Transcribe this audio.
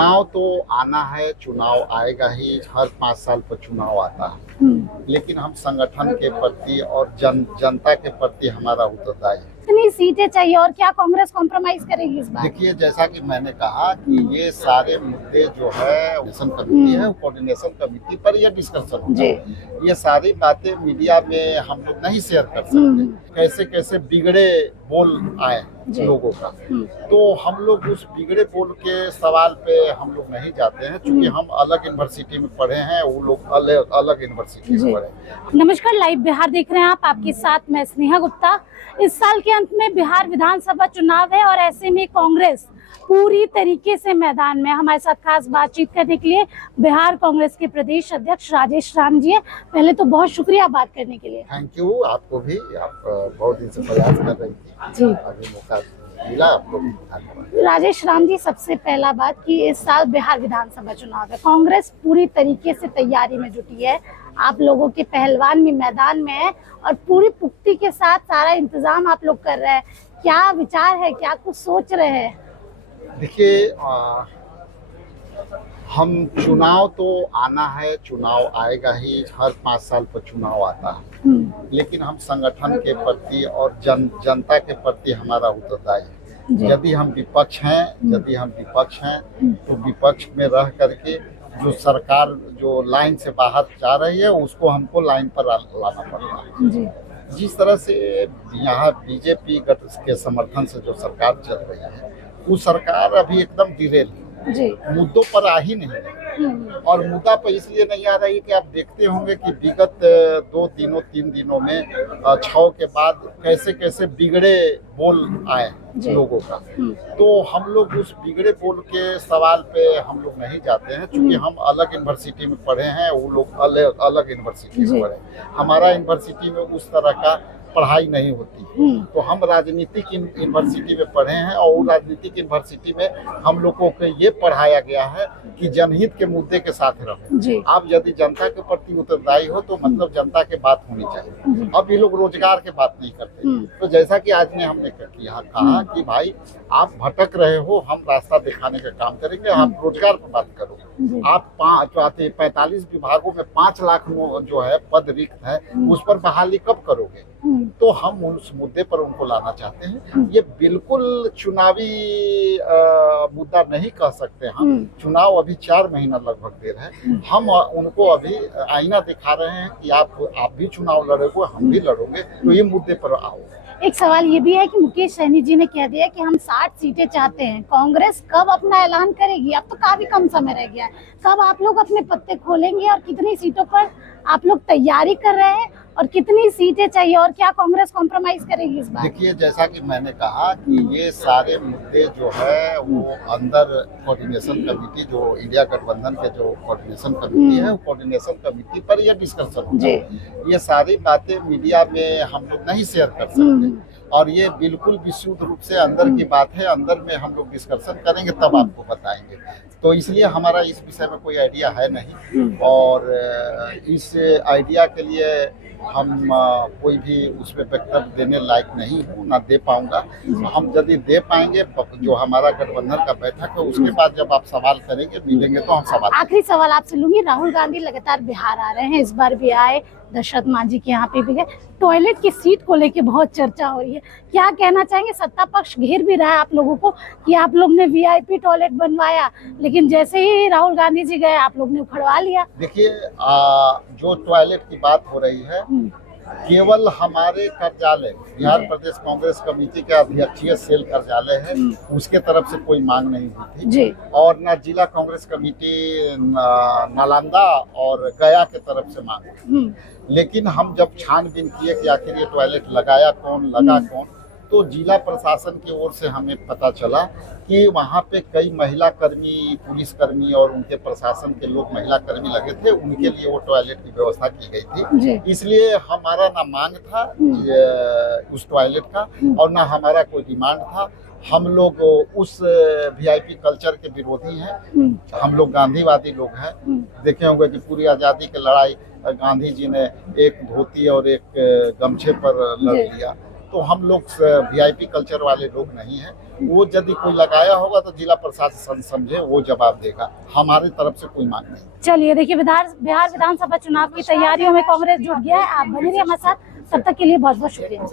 चुनाव तो आना है, चुनाव आएगा ही, हर 5 साल पर चुनाव आता है। लेकिन हम संगठन के प्रति और जनता के प्रति हमारा उत्तरदायी है। कितनी सीटें चाहिए और क्या कांग्रेस कॉम्प्रोमाइज करेगी इस बार? देखिए, जैसा कि मैंने कहा कि ये सारे मुद्दे जो है कोऑर्डिनेशन कमेटी है, कोऑर्डिनेशन कमेटी पर ये डिस्कशन होगा। ये सारी बातें मीडिया में हम लोग नहीं शेयर कर सकते। कैसे कैसे बिगड़े बोल आए लोगों का, तो हम लोग उस बिगड़े बोल के सवाल पे हम लोग नहीं जाते हैं, क्योंकि हम अलग यूनिवर्सिटी में पढ़े हैं, वो लोग अलग यूनिवर्सिटी में पढ़े। नमस्कार, लाइव बिहार देख रहे हैं आप, आपके साथ मैं स्नेहा गुप्ता। इस साल के अंत में बिहार विधानसभा चुनाव है और ऐसे में कांग्रेस पूरी तरीके से मैदान में। हमारे साथ खास बातचीत करने के लिए बिहार कांग्रेस के प्रदेश अध्यक्ष राजेश राम जी है। पहले तो बहुत शुक्रिया बात करने के लिए। थैंक यू, आपको भी। आप बहुत दिन से प्रयास कर रही थी जी, अभी मौका मिला, आपको भी धन्यवाद। राजेश राम जी, सबसे पहला बात कि इस साल बिहार विधानसभा चुनाव है, कांग्रेस पूरी तरीके से तैयारी में जुटी है, आप लोगों के पहलवान भी मैदान में है और पूरी पुख्ती के साथ सारा इंतजाम आप लोग कर रहे हैं। क्या विचार है, क्या कुछ सोच रहे हैं? देखिए, हम चुनाव तो आना है, चुनाव आएगा ही, हर 5 साल पर चुनाव आता है। लेकिन हम संगठन के प्रति और जनता के प्रति हमारा उत्तरदायी है। यदि हम विपक्ष हैं, तो विपक्ष में रह करके जो सरकार जो लाइन से बाहर जा रही है, उसको हमको लाइन पर लाना पड़ रहा है। जिस तरह से यहाँ बीजेपी के समर्थन से जो सरकार चल रही है, वो सरकार अभी एकदम डिरेल मुद्दों पर आ ही नहीं रही। और मुद्दा पर इसलिए नहीं आ रही कि आप देखते होंगे कि विगत 3 दिनों में छाव के बाद कैसे कैसे बिगड़े बोल आए लोगों का, तो हम लोग उस बिगड़े बोल के सवाल पे हम लोग नहीं जाते हैं, क्योंकि हम अलग यूनिवर्सिटी में पढ़े हैं, वो लोग अलग यूनिवर्सिटी में पढ़े। हमारा यूनिवर्सिटी में उस तरह का पढ़ाई नहीं होती, तो हम राजनीतिक यूनिवर्सिटी में पढ़े हैं और राजनीतिक यूनिवर्सिटी में हम लोगों को ये पढ़ाया गया है कि जनहित के मुद्दे के साथ रहो। आप यदि जनता के प्रति उत्तरदायी हो तो मतलब जनता के बात होनी चाहिए। अब ये लोग रोजगार के बात नहीं करते, तो जैसा कि आज ने हमने कहा कि भाई आप भटक रहे हो, हम रास्ता दिखाने का काम करेंगे, आप रोजगार पर बात करो। आप 45 विभागों में 5 लाख जो है पद रिक्त है, उस पर बहाली कब करोगे? तो हम उस मुद्दे पर उनको लाना चाहते हैं। ये बिल्कुल चुनावी मुद्दा नहीं कह सकते हम। चुनाव अभी 4 महीना लगभग देर है। हम उनको अभी आईना दिखा रहे हैं कि आप भी चुनाव लड़ोगे, हम भी लड़ोगे, तो ये मुद्दे पर आओ। एक सवाल ये भी है कि मुकेश सहनी जी ने कह दिया कि हम 60 सीटें चाहते हैं। कांग्रेस कब अपना ऐलान करेगी? अब तो काफी कम समय रह गया है। कब आप लोग अपने पत्ते खोलेंगे और कितनी सीटों पर आप लोग तैयारी कर रहे हैं और कितनी सीटें चाहिए और क्या कांग्रेस कॉम्प्रोमाइज करेगी इस बार? देखिए, जैसा कि मैंने कहा कि ये सारे मुद्दे जो है वो अंदर कोऑर्डिनेशन कमेटी, जो इंडिया गठबंधन के जो कोऑर्डिनेशन कमेटी है, वो कोऑर्डिनेशन कमेटी पर ये डिस्कशन होगा। ये सारी बातें मीडिया में हम लोग नहीं शेयर कर सकते, और ये बिल्कुल विशुद्ध रूप से अंदर की बात है। अंदर में हम लोग डिस्कशन करेंगे तब आपको बताएंगे, तो इसलिए हमारा इस विषय में कोई आइडिया है नहीं, और इस आइडिया के लिए हम कोई भी उसमें वक्तव्य देने लायक नहीं हूँ, ना दे पाऊंगा। हम यदि दे पाएंगे, जो हमारा गठबंधन का बैठक है उसके बाद जब आप सवाल करेंगे, मिलेंगे तो हम सवाल। आखिरी सवाल आपसे लूंगी, राहुल गांधी लगातार बिहार आ रहे हैं, इस बार भी आए, दशरथ मांझी के यहाँ पे भी गए, टॉयलेट की सीट को लेके बहुत चर्चा हो रही है, क्या कहना चाहेंगे? सत्ता पक्ष घेर भी रहा है आप लोगों को कि आप लोग ने वीआईपी टॉयलेट बनवाया, लेकिन जैसे ही राहुल गांधी जी गए आप लोग ने उखड़वा लिया। देखिए, जो टॉयलेट की बात हो रही है, केवल हमारे कार्यालय, बिहार प्रदेश कांग्रेस कमेटी के अध्यक्षीय सेल कार्यालय है, उसके तरफ से कोई मांग नहीं हुई थी, और न जिला कांग्रेस कमेटी नालंदा और गया के तरफ से मांग हुई। लेकिन हम जब छानबीन किए कि आखिर ये टॉयलेट लगाया कौन, लगा कौन, तो जिला प्रशासन की ओर से हमें पता चला कि वहाँ पे कई महिला कर्मी, पुलिस कर्मी और उनके प्रशासन के लोग महिला कर्मी लगे थे, उनके लिए वो टॉयलेट की व्यवस्था की गई थी। इसलिए हमारा ना मांग था उस टॉयलेट का और ना हमारा कोई डिमांड था। हम लोग उस वीआईपी कल्चर के विरोधी हैं, हम लोग गांधीवादी लोग हैं। देखे होंगे कि पूरी आज़ादी की लड़ाई गांधी जी ने एक धोती और एक गमछे पर लड़ लिया, तो हम लोग VIP कल्चर वाले लोग नहीं हैं। वो यदि कोई लगाया होगा तो जिला प्रशासन समझे, वो जवाब देगा। हमारी तरफ से कोई मांग नहीं। चलिए देखिए, बिहार विधानसभा चुनाव की तैयारियों में कांग्रेस जुट गया है। आप बने रहिए हमारे साथ, तब तक के लिए बहुत बहुत शुक्रिया।